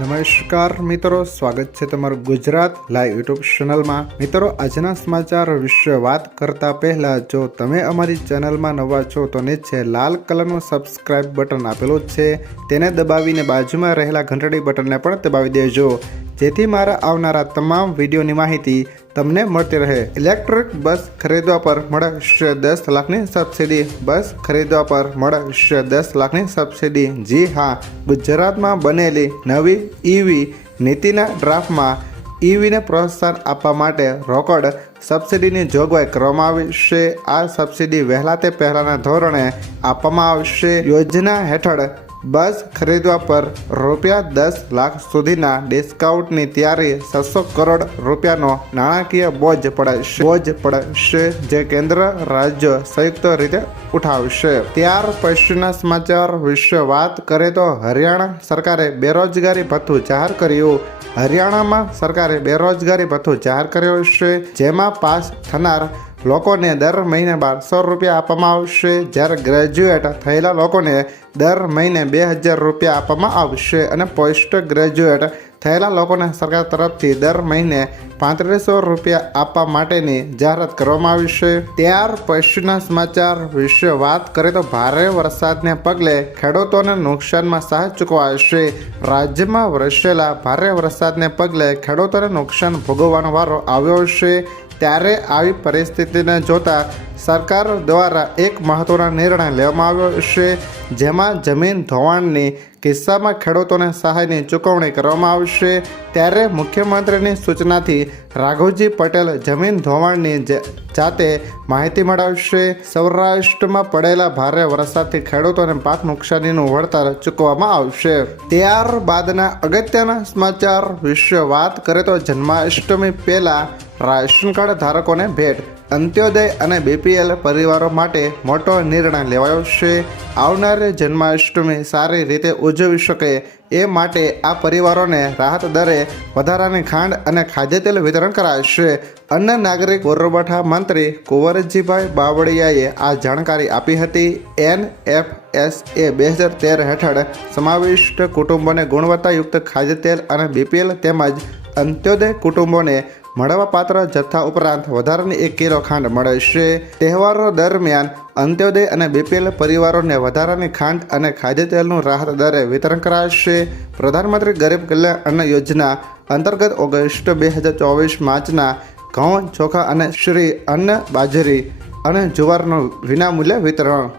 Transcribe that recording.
નમસ્કાર મિત્રો, સ્વાગત છે તમારું ગુજરાત લાઈવ યુટ્યુબ ચેનલમાં। મિત્રો, આજના સમાચાર વિશે વાત કરતા પહેલા જો તમે અમારી ચેનલમાં નવા છો તો નીચે લાલ કલરનું સબસ્ક્રાઇબ બટન આપેલું છે, તેને દબાવીને બાજુમાં રહેલા ઘંટડી બટનને પણ દબાવી દેજો, જેથી મારા આવનારા તમામ વિડીયોની માહિતી તમને મળતી રહે। ઇલેક્ટ્રિક બસ ખરીદવા પર મળશે 10 લાખની સબસિડી। બસ ખરીદવા પર મળશે 10 લાખની સબસિડી। જી હા, ગુજરાતમાં બનેલી નવી ઈવી નીતિના ડ્રાફ્ટમાં ઈવીને પ્રોત્સાહન આપવા માટે રોકડ સબસિડીની જોગવાઈ કરવામાં આવી છે। આ સબસિડી વહેલા તે પહેલાના ધોરણે આપવામાં આવશે। યોજના હેઠળ બસ ખરીદવા પર ₹10 લાખ સુધીના ડિસ્કાઉન્ટની તૈયારી 600 કરોડ રૂપિયાનો નાણાકીય બોજ પડશે, જે કેન્દ્ર રાજ્ય સંયુક્ત રીતે ઉઠાવશે। ત્યાર પછીના સમાચાર વિશે વાત કરીએ તો હરિયાણા સરકારે બેરોજગારી ભથ્થું જાહેર કર્યું। હરિયાણામાં સરકારે બેરોજગારી ભથ્થું જાહેર કર્યું છે, જેમાં પાસ થનાર લોકોને દર મહિને ₹1200 આપવામાં આવશે, જ્યારે ગ્રેજ્યુએટ થયેલા લોકોને દર મહિને ₹2000 આપવામાં આવશે અને પોસ્ટ ગ્રેજ્યુએટ થયેલા લોકોને સરકાર તરફથી દર મહિને ₹3500 આપવા માટેની જાહેરાત કરવામાં આવી છે। ત્યાર પછીના સમાચાર વિશે વાત કરીએ તો ભારે વરસાદને પગલે ખેડૂતોને નુકસાનમાં સહાય ચૂકવાશે। રાજ્યમાં વરસેલા ભારે વરસાદને પગલે ખેડૂતોને નુકસાન ભોગવવાનો વારો આવ્યો છે, ત્યારે આવી પરિસ્થિતિને જોતા સરકાર દ્વારા એક મહત્વનો નિર્ણય લેવામાં આવ્યો છે, જેમાં જમીન ધોવાણની કિસ્સામાં ખેડૂતોને સહાયની ચૂકવણી કરવામાં આવશે। ત્યારે મુખ્યમંત્રીની સૂચનાથી રાઘવજી પટેલ જમીન ધોવાણની જાતે માહિતી મેળવશે। સૌરાષ્ટ્રમાં પડેલા ભારે વરસાદથી ખેડૂતોને પાક નુકસાનીનું વળતર ચૂકવવામાં આવશે। ત્યારબાદના અગત્યના સમાચાર વિશે વાત કરીએ તો જન્માષ્ટમી પહેલા રાશન કાર્ડ ધારકોને ભેટ। અંત્યોદય અને બીપીએલ પરિવારો માટે મોટો નિર્ણય લેવાયો છે। આવનારી જન્માષ્ટમી સારી રીતે ઉજવી શકે એ માટે આ પરિવારોને રાહત દરે વધારાની ખાંડ અને ખાદ્યતેલ વિતરણ કરાશે। અન્ન નાગરિક પુરવઠા મંત્રી કુંવરજીભાઈ બાવળિયાએ આ જાણકારી આપી હતી। NFSA 2013 હેઠળ સમાવિષ્ટ કુટુંબોને ગુણવત્તાયુક્ત ખાદ્યતેલ અને બીપીએલ તેમજ અંત્યોદય કુટુંબોને મળવાપાત્ર જથ્થા ઉપરાંત વધારાની 1 કિલો ખાંડ મળશે। તહેવારો દરમિયાન અંત્યોદય અને બીપીએલ પરિવારોને વધારાની ખાંડ અને ખાદ્યતેલનું રાહત દરે વિતરણ કરાશે। પ્રધાનમંત્રી ગરીબ કલ્યાણ અન્ન યોજના અંતર્ગત ઓગસ્ટ 2024 માર્ચના ઘઉં, ચોખા અને શ્રી અન્ન, બાજરી અને જુવારનું વિનામૂલ્ય વિતરણ।